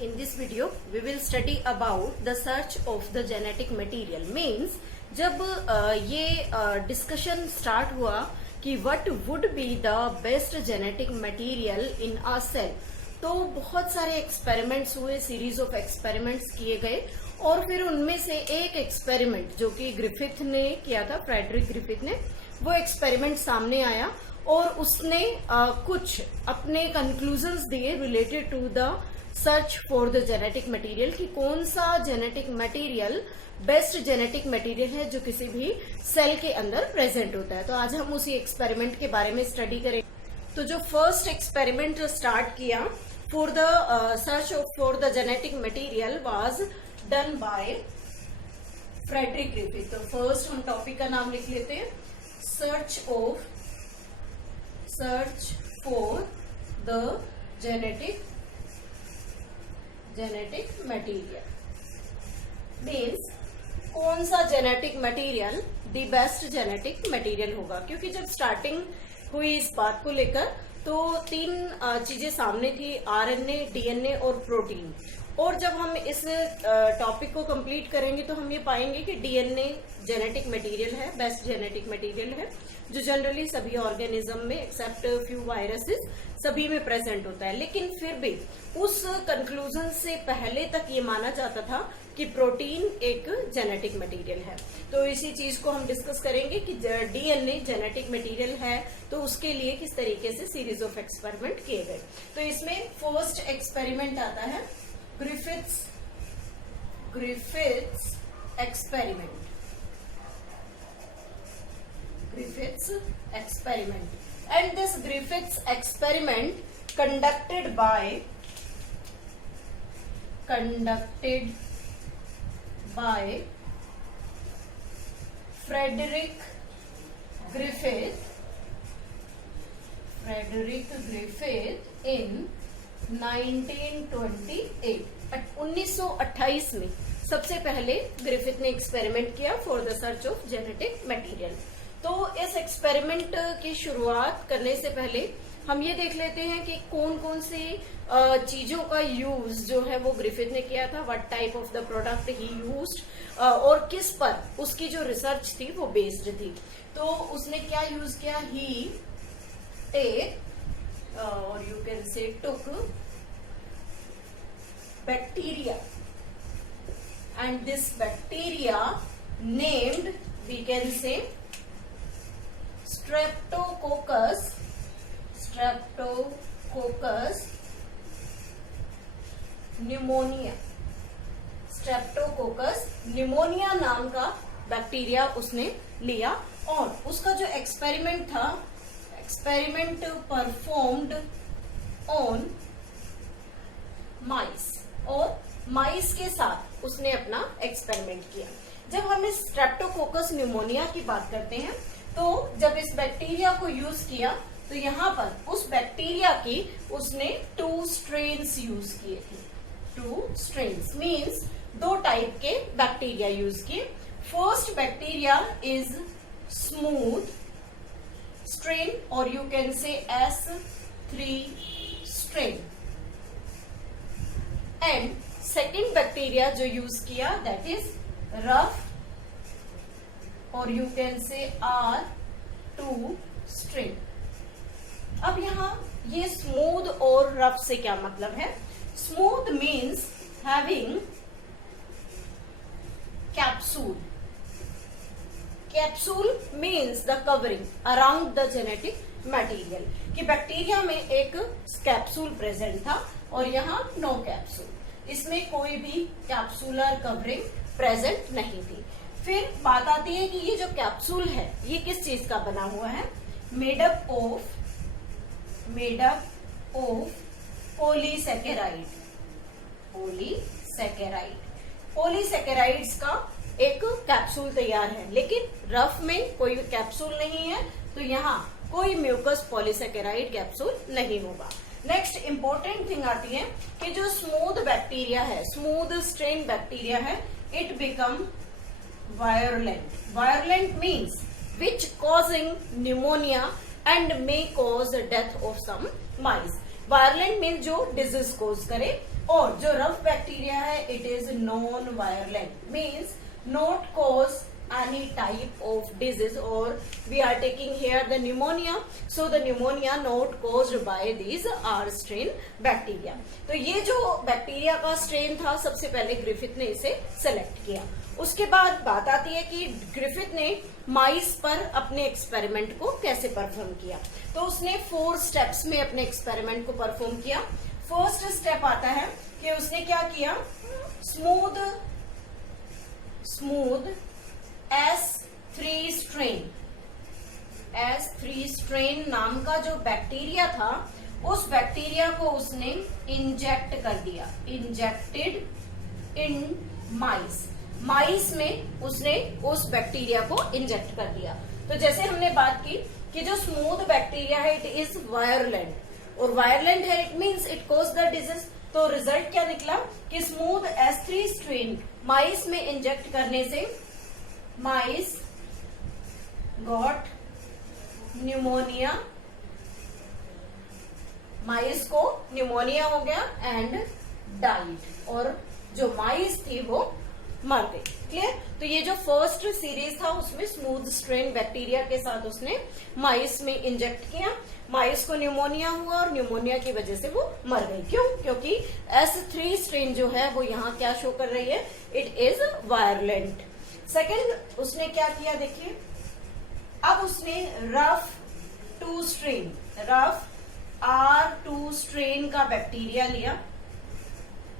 In this video, we will study about the search of the genetic material. Means जब ये discussion start हुआ कि what would be the best genetic material in a cell, तो बहुत सारे experiments हुए, series of experiments किए गए और फिर उनमें से एक एक्सपेरिमेंट जो कि ग्रिफिथ ने किया था, फ्रेडरिक ग्रिफिथ ने, वो एक्सपेरिमेंट सामने आया और उसने कुछ अपने कंक्लूजन्स दिए related to the search for the genetic material कि कौन सा genetic material best genetic material है जो किसी भी सेल के अंदर प्रेजेंट होता है। तो आज हम उसी एक्सपेरिमेंट के बारे में स्टडी करेंगे। तो जो फर्स्ट एक्सपेरिमेंट स्टार्ट किया for the search for the genetic material was done by Frederick Griffith. तो फर्स्ट हम टॉपिक का नाम लिख लेते हैं, search for the genetic material. Means कौन सा genetic material the best genetic material होगा, क्योंकि जब स्टार्टिंग हुई इस बात को लेकर तो तीन चीजें सामने थी, आरएनए, डीएनए और प्रोटीन। और जब हम इस टॉपिक को कंप्लीट करेंगे तो हम ये पाएंगे कि डीएनए जेनेटिक मटेरियल है, बेस्ट जेनेटिक मटेरियल है, जो जनरली सभी ऑर्गेनिज्म में एक्सेप्ट फ्यू वायरसेस सभी में प्रेजेंट होता है। लेकिन फिर भी उस कंक्लूजन से पहले तक ये माना जाता था कि प्रोटीन एक जेनेटिक मटेरियल है। तो इसी चीज को हम डिस्कस करेंगे कि डीएनए जेनेटिक मटेरियल है तो उसके लिए किस तरीके से सीरीज ऑफ एक्सपेरिमेंट किए गए। तो इसमें फर्स्ट एक्सपेरिमेंट आता है Griffiths experiment. Griffith's experiment, and this Griffith's experiment conducted by Frederick Griffith in 1928 1928 में सबसे पहले ग्रिफिथ ने एक्सपेरिमेंट किया for the search of genetic material. तो इस एक्सपेरिमेंट की शुरुआत करने से पहले हम ये देख लेते हैं कि कौन कौन सी चीजों का यूज जो है वो ग्रिफिथ ने किया था, what type of the product he used, और किस पर उसकी जो रिसर्च थी वो बेस्ड थी। तो उसने क्या यूज किया, ही और you can say took bacteria, and this bacteria named we can say Streptococcus pneumonia। Streptococcus pneumonia नाम का बैक्टीरिया उसने लिया और उसका जो एक्सपेरिमेंट था, एक्सपेरिमेंट परफॉर्म्ड ऑन माइस, और माइस के साथ उसने अपना एक्सपेरिमेंट किया। जब हम इस स्ट्रेप्टोकोकस न्यूमोनिया की बात करते हैं तो जब इस बैक्टीरिया को यूज किया तो यहाँ पर उस बैक्टीरिया की उसने 2 स्ट्रेन्स यूज किए थे। 2 स्ट्रेन्स मीन्स 2 टाइप के बैक्टीरिया यूज किए। First bacteria is smooth strain और you can say S3 strain, and second bacteria जो यूज किया दैट इज रफ और you can say R2 strain. अब यहाँ ये स्मूथ और रफ से क्या मतलब है? Smooth means having capsule. Capsule means the covering around the genetic material, कि बैक्टीरिया में एक कैप्सूल प्रेजेंट था और यहाँ नो कैप्सूल, इसमें कोई भी कैप्सूलर कवरिंग प्रेजेंट नहीं थी। फिर बात आती है कि ये जो कैप्सूल है ये किस चीज का बना हुआ है, made up of polysaccharide. Polysaccharides का एक कैप्सूल तैयार है, लेकिन रफ में कोई कैप्सूल नहीं है तो यहाँ कोई म्यूकस पॉलीसैकेराइड कैप्सूल नहीं होगा। नेक्स्ट इंपॉर्टेंट थिंग आती है कि जो स्मूथ बैक्टीरिया है, स्मूथ स्ट्रेन बैक्टीरिया है, it become virulent means which causing pneumonia and may cause death of some mice। Virulent mean जो डिजीज कोज करे, और जो रफ बैक्टीरिया है it is non virulent means not cause any type of disease, or we are taking here the pneumonia, so the pneumonia not caused by these R strain bacteria. तो ये जो bacteria का strain था सबसे पहले Griffith ने इसे select किया। उसके बाद बात आती है कि ग्रिफिथ ने माइस पर अपने एक्सपेरिमेंट को कैसे परफॉर्म किया। तो उसने 4 स्टेप्स में अपने एक्सपेरिमेंट को परफॉर्म किया। फर्स्ट स्टेप आता है कि उसने क्या किया, स्मूथ S3 स्ट्रेन नाम का जो बैक्टीरिया था उस बैक्टीरिया को उसने इंजेक्ट कर दिया, इंजेक्टेड इन माइस में उसने उस बैक्टीरिया को इंजेक्ट कर दिया। तो जैसे हमने बात की कि जो स्मूथ बैक्टीरिया है इट इज वायरलेंट, और वायरलेंट है it means it cause the disease. तो रिजल्ट क्या निकला कि स्मूथ S3 स्ट्रेन माइस में इंजेक्ट करने से माइस गॉट न्यूमोनिया, माइस को न्यूमोनिया हो गया एंड डाइड, और जो माइस थी वो मर गई। क्लियर। तो ये जो फर्स्ट सीरीज था उसमें स्मूथ स्ट्रेन बैक्टीरिया के साथ उसने माइस में इंजेक्ट किया, माइस को न्यूमोनिया हुआ और न्यूमोनिया की वजह से वो मर गई। क्यों? क्योंकि S3 स्ट्रेन जो है वो यहाँ क्या शो कर रही है, इट इज वायरलेंट। सेकेंड उसने क्या किया देखिए, अब उसने रफ R2 स्ट्रेन का बैक्टीरिया लिया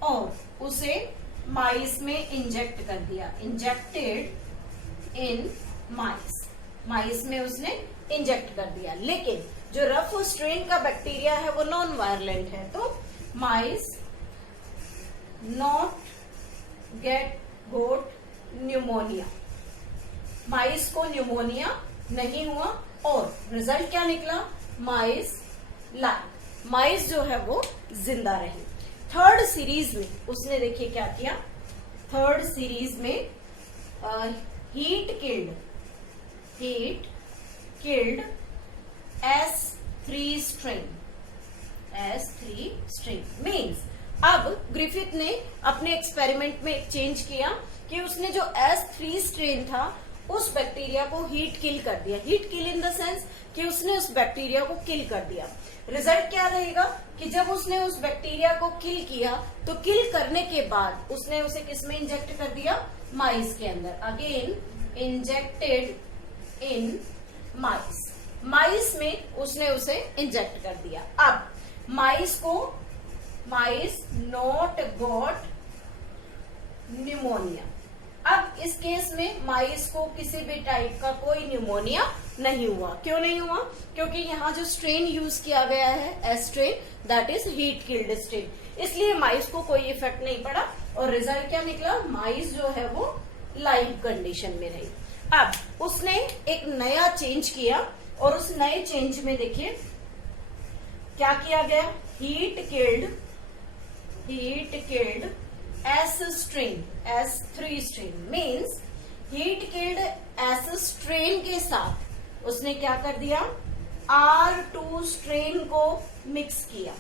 और उसे माइस में इंजेक्ट कर दिया, इंजेक्टेड इन माइस में उसने इंजेक्ट कर दिया। लेकिन जो रफ स्ट्रेन का बैक्टीरिया है वो नॉन वायरलेंट है, तो माइस नॉट गोट न्यूमोनिया, माइस को न्यूमोनिया नहीं हुआ और रिजल्ट क्या निकला, माइस जो है वो जिंदा रही। थर्ड सीरीज में उसने देखिए क्या किया, थर्ड सीरीज में heat killed S3 strain means अब ग्रिफिथ ने अपने एक्सपेरिमेंट में एक चेंज किया कि उसने जो S3 स्ट्रेन था उस बैक्टीरिया को हीट किल कर दिया। Heat kill in the sense कि उसने उस बैक्टीरिया को किल कर दिया। रिजल्ट क्या रहेगा कि जब उसने उस बैक्टीरिया को किल किया तो किल करने के बाद उसने उसे किसमें इंजेक्ट कर दिया, माइस के अंदर। अगेन इंजेक्टेड इन माइस में उसने उसे इंजेक्ट कर दिया। अब माइस नॉट गॉट न्यूमोनिया। अब इस केस में माइस को किसी भी टाइप का कोई न्यूमोनिया नहीं हुआ। क्यों नहीं हुआ? क्योंकि यहाँ जो स्ट्रेन यूज किया गया है S strain, that is heat killed strain, इसलिए माइस को कोई इफेक्ट नहीं पड़ा और रिजल्ट क्या निकला, माइस जो है वो लाइव कंडीशन में रही। अब उसने एक नया चेंज किया और उस नए चेंज में देखिए क्या किया गया, heat killed S3 strain means heat killed S strain के साथ उसने क्या कर दिया, R2 स्ट्रेन को मिक्स किया।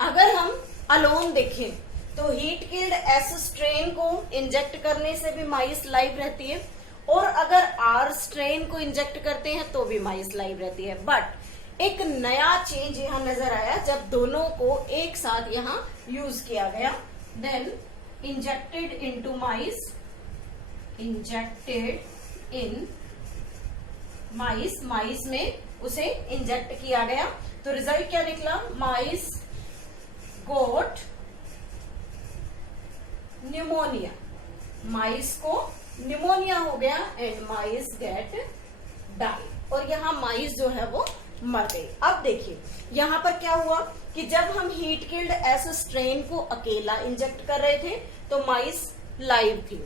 अगर हम अलोन देखें तो हीट किल्ड S स्ट्रेन को इंजेक्ट करने से भी माइस लाइव रहती है और अगर R स्ट्रेन को इंजेक्ट करते हैं तो भी माइस लाइव रहती है। बट एक नया चेंज यहाँ नजर आया जब दोनों को एक साथ यहाँ यूज किया गया। देन इंजेक्टेड इनटू माइस में उसे इंजेक्ट किया गया तो रिजल्ट क्या निकला, माइस गोट न्यूमोनिया, माइस को न्यूमोनिया हो गया एंड माइस गेट डाई, और यहाँ माइस जो है वो मर गई। अब देखिए यहाँ पर क्या हुआ कि जब हम हीट किल्ड S स्ट्रेन को अकेला इंजेक्ट कर रहे थे तो माइस लाइव थी।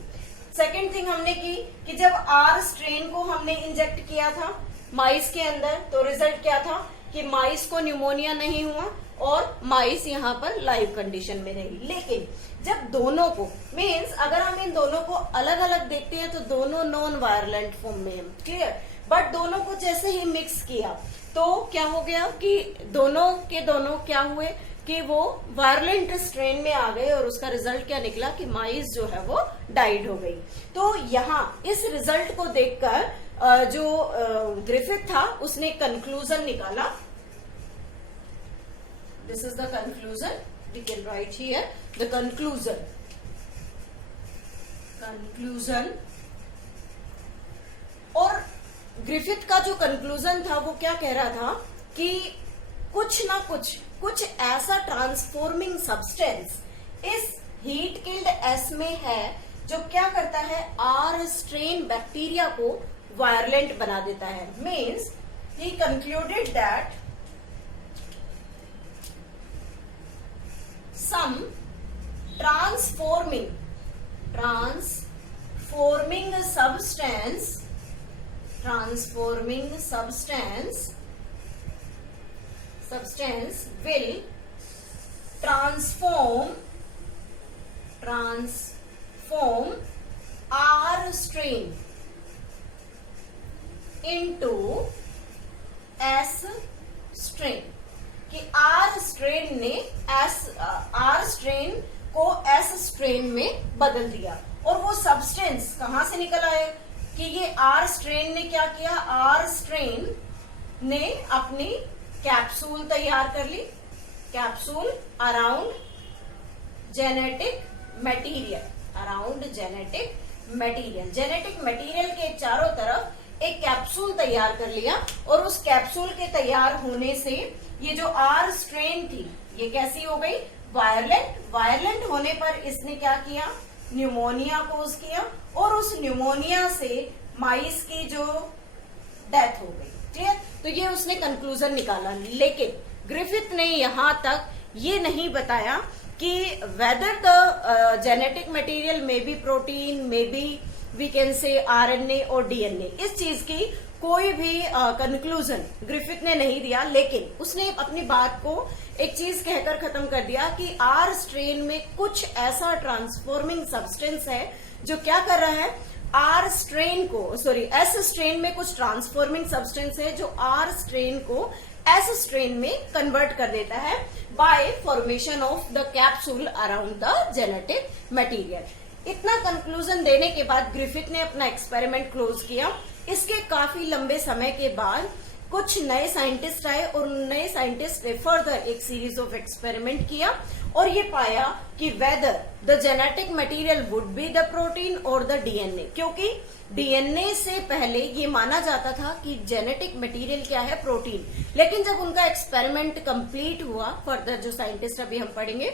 सेकेंड थिंग हमने की कि जब R स्ट्रेन को हमने इंजेक्ट किया था माइस के अंदर तो रिजल्ट क्या था कि माइस को न्यूमोनिया नहीं हुआ और माइस यहाँ पर लाइव कंडीशन में रही। लेकिन जब दोनों को मीन्स अगर हम इन दोनों को अलग अलग देखते हैं तो दोनों नॉन वायरलेंट फॉर्म में है। क्लियर? बट दोनों को जैसे ही मिक्स किया तो क्या हो गया कि दोनों के दोनों क्या हुए कि वो वायलेंट स्ट्रेन में आ गए और उसका रिजल्ट क्या निकला कि माइस जो है वो डाइड हो गई। तो यहाँ इस रिजल्ट को देखकर जो ग्रिफिथ था उसने कंक्लूजन निकाला। This is the conclusion, we can write here the conclusion. और ग्रिफिथ का जो कंक्लूजन था वो क्या कह रहा था कि कुछ ना कुछ ऐसा ट्रांसफॉर्मिंग सब्सटेंस इस हीट किल्ड एस में है जो क्या करता है, आर स्ट्रेन बैक्टीरिया को वायलेंट बना देता है। Means he concluded that some transforming substance will transform R strain into S strain, कि R strain ने R strain को S strain में बदल दिया। और वो सब्सटेंस कहां से निकल आए कि ये R strain ने क्या किया, R strain ने अपनी कैप्सूल तैयार कर ली, कैप्सूल अराउंड जेनेटिक मटेरियल के चारों तरफ एक कैप्सूल तैयार कर लिया। और उस कैप्सूल के तैयार होने से ये जो आर स्ट्रेन थी ये कैसी हो गई, वायलेंट होने पर इसने क्या किया, न्यूमोनिया कोज किया और उस न्यूमोनिया से माइस की जो डेथ हो गई। ठीक है, तो ये उसने कंक्लूजन निकाला। लेकिन ग्रिफिथ ने यहां तक ये नहीं बताया कि whether the genetic material may be protein, may be we can say RNA और डीएनए, इस चीज की कोई भी कंक्लूजन ग्रिफिथ ने नहीं दिया। लेकिन उसने अपनी बात को एक चीज कहकर खत्म कर दिया कि आर स्ट्रेन में कुछ ऐसा ट्रांसफॉर्मिंग सब्सटेंस है जो क्या कर रहा है, आर स्ट्रेन को, सॉरी एस स्ट्रेन में कुछ ट्रांसफॉर्मिंग सब्सटेंस है जो आर स्ट्रेन को एस स्ट्रेन में कन्वर्ट कर देता है bye formation of the capsule around the genetic material. इतना कंक्लूजन देने के बाद ग्रिफिथ ने अपना एक्सपेरिमेंट क्लोज किया। इसके काफी लंबे समय के बाद कुछ नए साइंटिस्ट आए और नए साइंटिस्ट ने फर्दर एक सीरीज ऑफ एक्सपेरिमेंट किया और ये पाया कि whether the genetic material would be the protein और द डीएनए, क्योंकि डीएनए से पहले ये माना जाता था कि जेनेटिक मटेरियल क्या है, प्रोटीन। लेकिन जब उनका एक्सपेरिमेंट कंप्लीट हुआ, फर्दर जो साइंटिस्ट अभी हम पढ़ेंगे,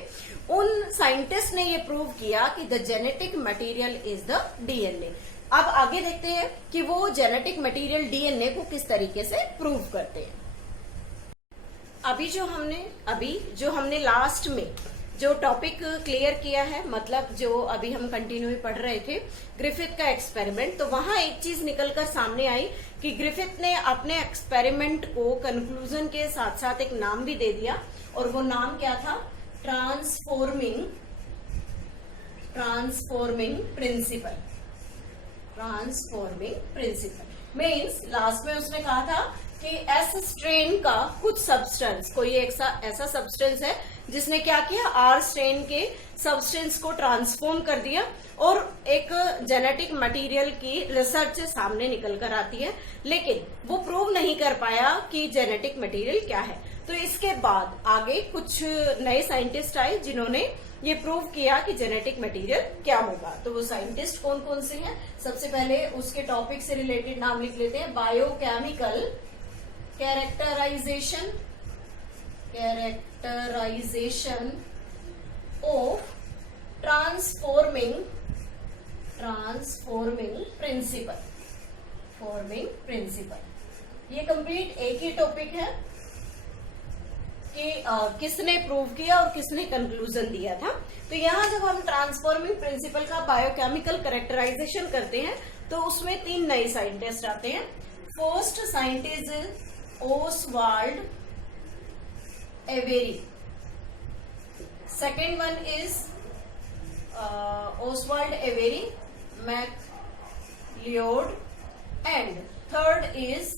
उन साइंटिस्ट ने ये प्रूव किया कि the genetic material is the DNA. अब आगे देखते हैं कि वो जेनेटिक मटेरियल डीएनए को किस तरीके से प्रूव करते हैं। अभी जो हमने लास्ट में जो टॉपिक क्लियर किया है, मतलब जो अभी हम कंटिन्यू पढ़ रहे थे ग्रिफिथ का एक्सपेरिमेंट, तो वहां एक चीज निकलकर सामने आई कि ग्रिफिथ ने अपने एक्सपेरिमेंट को कंक्लूजन के साथ साथ एक नाम भी दे दिया और वो नाम क्या था, ट्रांसफॉर्मिंग प्रिंसिपल। मीन्स लास्ट में उसने कहा था कि एस स्ट्रेन का कुछ सब्सटेंस, कोई ऐसा सब्सटेंस है जिसने क्या किया, आर स्ट्रेन के सब्सटेंस को ट्रांसफॉर्म कर दिया और एक जेनेटिक मटेरियल की रिसर्च सामने निकल कर आती है। लेकिन वो प्रूव नहीं कर पाया कि जेनेटिक मटेरियल क्या है। तो इसके बाद आगे कुछ नए साइंटिस्ट आए जिन्होंने ये प्रूव किया कि जेनेटिक मटेरियल क्या होगा। तो वो साइंटिस्ट कौन कौन से हैं, सबसे पहले उसके टॉपिक से रिलेटेड नाम लिख लेते हैं। Biochemical characterization of transforming principle. ये कंप्लीट एक ही टॉपिक है कि किसने प्रूव किया और किसने कंक्लूजन दिया था। तो यहाँ जब हम ट्रांसफॉर्मिंग प्रिंसिपल का बायोकेमिकल कैरेक्टराइजेशन करते हैं तो उसमें 3 नए साइंटिस्ट आते हैं। First scientist Oswald Avery, second one is Oswald Avery, MacLeod, and third is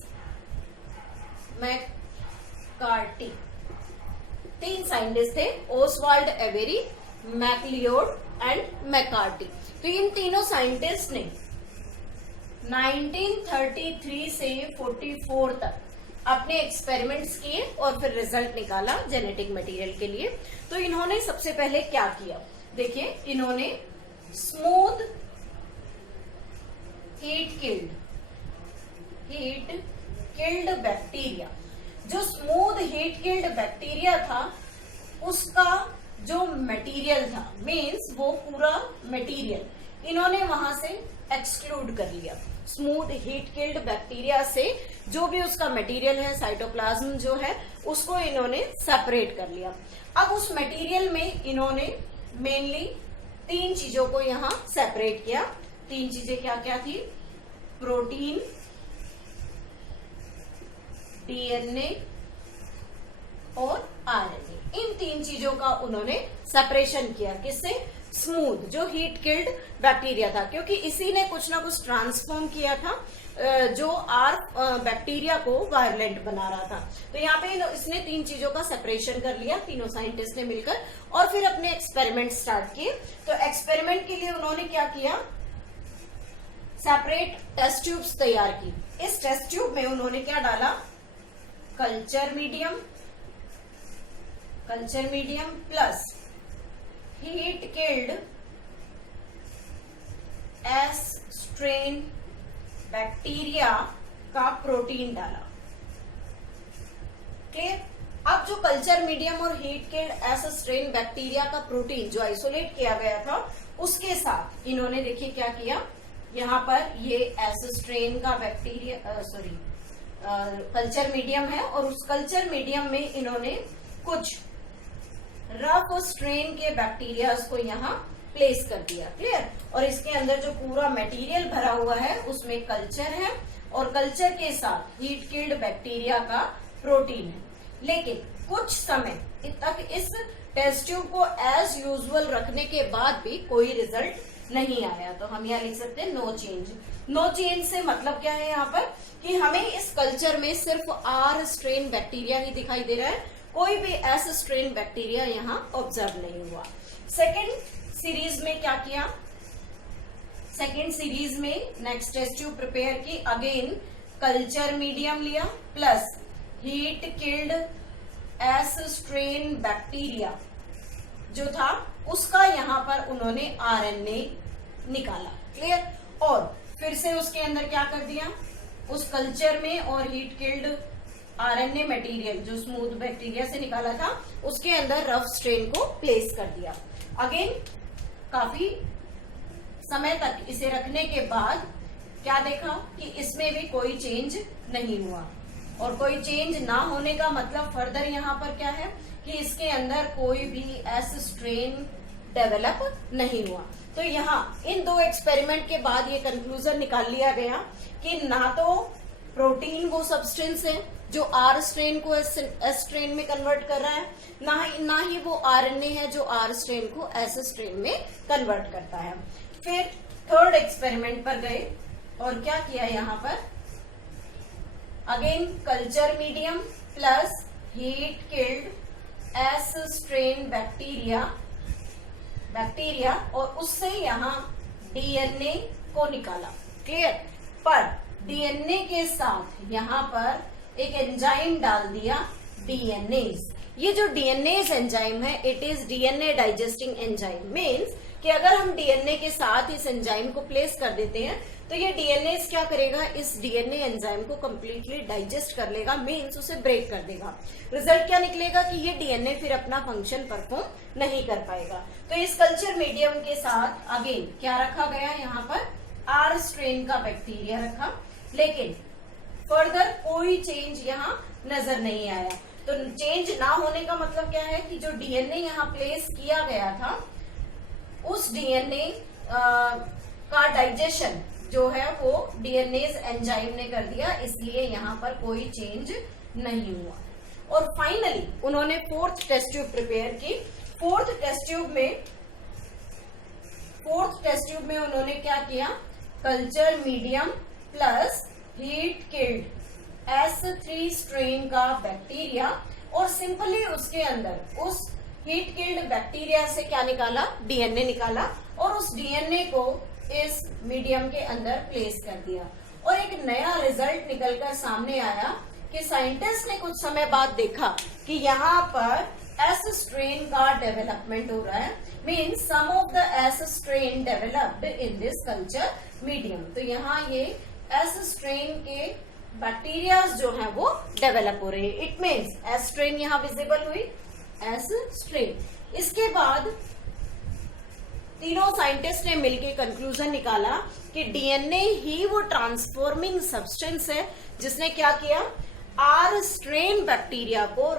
McCarty. 3 scientist थे, Oswald Avery, MacLeod and McCarty. तो इन तीनों साइंटिस्ट ने 1933 से 44 तक अपने एक्सपेरिमेंट्स किए और फिर रिजल्ट निकाला जेनेटिक मटेरियल के लिए। तो इन्होंने सबसे पहले क्या किया, देखिए, इन्होंने स्मूथ हीट किल्ड बैक्टीरिया, जो स्मूथ हीट किल्ड बैक्टीरिया था उसका जो मटेरियल था, मीन्स वो पूरा मटेरियल इन्होंने वहां से एक्सक्लूड कर लिया। स्मूथ हीट किल्ड बैक्टीरिया से जो भी उसका मटेरियल है, साइटोप्लाज्म जो है, उसको इन्होंने सेपरेट कर लिया। अब उस मटेरियल में इन्होंने मेनली 3 चीजों को यहां सेपरेट किया। 3 चीजें क्या क्या थी, प्रोटीन, डीएनए और आरएनए। इन 3 चीजों का उन्होंने सेपरेशन किया। किससे? स्मूथ, जो हीट किल्ड बैक्टीरिया था, क्योंकि इसी ने कुछ ना कुछ ट्रांसफॉर्म किया था जो बैक्टीरिया को वायलेंट बना रहा था। तो यहाँ पे इसने 3 चीजों का सेपरेशन कर लिया, तीनों साइंटिस्ट ने मिलकर, और फिर अपने एक्सपेरिमेंट स्टार्ट किए। तो एक्सपेरिमेंट के लिए उन्होंने क्या किया, सेपरेट टेस्ट ट्यूब्स तैयार की। इस टेस्ट ट्यूब में उन्होंने क्या डाला, culture medium plus heat killed S strain bacteria का प्रोटीन डाला। क्लियर? अब जो कल्चर मीडियम और heat killed S strain bacteria का प्रोटीन जो आइसोलेट किया गया था, उसके साथ इन्होंने देखिए क्या किया, यहाँ पर ये एस स्ट्रेन का बैक्टीरिया कल्चर मीडियम है, और उस कल्चर मीडियम में इन्होंने कुछ रफ स्ट्रेन के बैक्टीरियाज को यहाँ प्लेस कर दिया। क्लियर? और इसके अंदर जो पूरा मटेरियल भरा हुआ है उसमें कल्चर है, और कल्चर के साथ हीट किल्ड बैक्टीरिया का प्रोटीन है। लेकिन कुछ समय तक इस टेस्ट ट्यूब को एज यूजुअल रखने के बाद भी कोई रिजल्ट नहीं आया। तो हम यहाँ लिख सकते हैं नो चेंज। नो चेंज से मतलब क्या है यहाँ पर, कि हमें इस कल्चर में सिर्फ आर स्ट्रेन बैक्टीरिया ही दिखाई दे रहा है, कोई भी एस स्ट्रेन बैक्टीरिया यहाँ ऑब्जर्व नहीं हुआ। सेकेंड सीरीज में क्या किया, सेकेंड सीरीज में नेक्स्ट टेस्ट ट्यूब प्रिपेयर की, अगेन कल्चर मीडियम लिया plus heat killed S strain bacteria जो था उसका यहाँ पर उन्होंने आरएनए निकाला। क्लियर? और फिर से उसके अंदर क्या कर दिया, उस कल्चर में और हीट किल्ड आरएनए मटेरियल जो स्मूथ बैक्टीरिया से निकाला था उसके अंदर रफ स्ट्रेन को प्लेस कर दिया। अगेन काफी समय तक इसे रखने के बाद क्या देखा कि इसमें भी कोई चेंज नहीं हुआ, और कोई चेंज ना होने का मतलब फर्दर यहाँ पर क्या है कि इसके अंदर कोई भी एस स्ट्रेन डेवलप नहीं हुआ। तो यहाँ इन 2 एक्सपेरिमेंट के बाद ये कंक्लूजन निकाल लिया गया कि ना तो प्रोटीन वो सब्सटेंस है जो आर स्ट्रेन को एस स्ट्रेन में कन्वर्ट कर रहा है, ना ही वो आरएनए है जो आर स्ट्रेन को एस स्ट्रेन में कन्वर्ट करता है। फिर थर्ड एक्सपेरिमेंट पर गए और क्या किया, यहाँ पर again culture medium plus heat killed S strain bacteria और उससे यहाँ डीएनए को निकाला। क्लियर? पर डीएनए के साथ यहाँ पर एक एंजाइम डाल दिया, डीएनएज। ये जो डीएनएज एंजाइम है, it is DNA digesting enzyme, means कि अगर हम डीएनए के साथ इस एंजाइम को प्लेस कर देते हैं तो ये डीएनए क्या करेगा, इस डीएनए एंजाइम को कंप्लीटली डाइजेस्ट कर लेगा, मीन्स उसे ब्रेक कर देगा। रिजल्ट क्या निकलेगा कि ये डीएनए फिर अपना फंक्शन परफॉर्म नहीं कर पाएगा। तो इस कल्चर मीडियम के साथ अगेन क्या रखा गया, यहाँ पर आर स्ट्रेन का बैक्टीरिया रखा, लेकिन फर्दर कोई चेंज यहाँ नजर नहीं आया। तो चेंज ना होने का मतलब क्या है कि जो डीएनए यहाँ प्लेस किया गया था उस डीएनए का डाइजेशन जो है वो डीएनएज एंजाइम ने कर दिया, इसलिए यहाँ पर कोई चेंज नहीं हुआ। और फाइनली उन्होंने 4th टेस्ट ट्यूब प्रिपेयर की। 4th टेस्ट ट्यूब में उन्होंने क्या किया, culture medium plus heat killed S3 strain का बैक्टीरिया और सिंपली उसके अंदर उस हीट किल्ड बैक्टीरिया से क्या निकाला, डीएनए निकाला और उस डीएनए को इस मीडियम के अंदर प्लेस कर दिया और एक नया रिजल्ट निकलकर सामने आया कि साइंटिस्ट ने कुछ समय बाद देखा कि यहाँ पर एस स्ट्रेन का डेवलपमेंट हो रहा है, means some of the S strain developed in this culture medium. तो यहाँ ये एस स्ट्रेन के बैक्टीरिया जो हैं वो डेवलप हो रहे हैं। इट मीन्स एस स्ट्रेन यहाँ विजिबल हुई, एस स्ट्रेन। इसके बाद तीनों साइंटिस्ट ने मिलकर कंक्लूजन निकाला कि डीएनए ही वो ट्रांसफॉर्मिंग सब्सटेंस है जिसने क्या किया, आर स्ट्रेन बैक्टीरिया को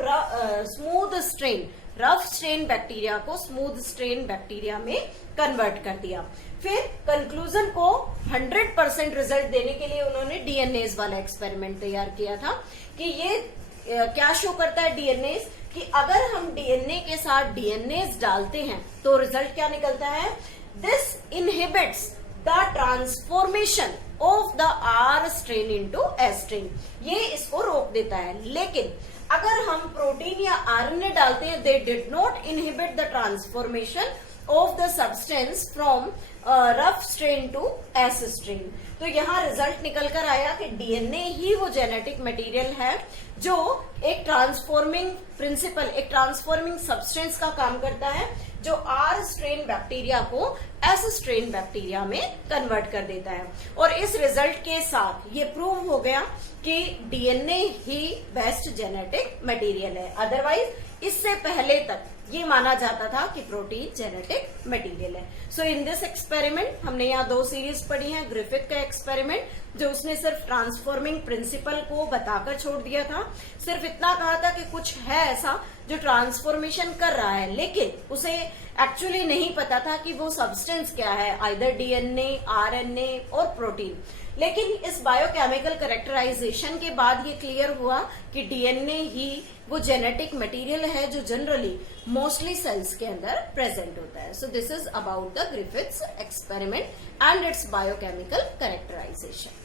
smooth strain, rough strain bacteria को स्मूथ स्ट्रेन बैक्टीरिया में कन्वर्ट कर दिया। फिर कंक्लूजन को 100% रिजल्ट देने के लिए उन्होंने डीएनए वाला एक्सपेरिमेंट तैयार किया था कि ये क्या शो करता है डीएनए कि अगर हम डीएनए के साथ डीएनए डालते हैं तो रिजल्ट क्या निकलता है, this inhibits the transformation of the R strain into S strain, ये इसको रोक देता है। लेकिन अगर हम प्रोटीन या आरएनए डालते हैं, they did not inhibit the transformation of the substance from rough strain to S strain. तो यहाँ रिजल्ट निकल कर आया कि डीएनए ही वो जेनेटिक मटेरियल है जो एक ट्रांसफॉर्मिंग प्रिंसिपल, एक ट्रांसफॉर्मिंग सब्सटेंस का काम करता है जो आर स्ट्रेन बैक्टीरिया को एस स्ट्रेन बैक्टीरिया में कन्वर्ट कर देता है। और इस रिजल्ट के साथ ये प्रूव हो गया कि डीएनए ही बेस्ट जेनेटिक मटेरियल है। अदरवाइज इससे पहले तक ये माना जाता था कि प्रोटीन जेनेटिक मटेरियल है। सो इन दिस एक्सपेरिमेंट हमने यहाँ 2 सीरीज पढ़ी हैं। ग्रिफिथ का एक्सपेरिमेंट जो उसने सिर्फ ट्रांसफॉर्मिंग प्रिंसिपल को बताकर छोड़ दिया था, सिर्फ इतना कहा था कि कुछ है ऐसा जो ट्रांसफॉर्मेशन कर रहा है, लेकिन उसे एक्चुअली नहीं पता था कि वो सब्सटेंस क्या है, आइदर डीएनए, आरएनए और प्रोटीन। लेकिन इस बायोकेमिकल कैरेक्टराइजेशन के बाद ये क्लियर हुआ कि डीएनए ही वो जेनेटिक मटेरियल है जो जनरली मोस्टली सेल्स के अंदर प्रेजेंट होता है। So this is about the Griffith's experiment and its biochemical characterisation.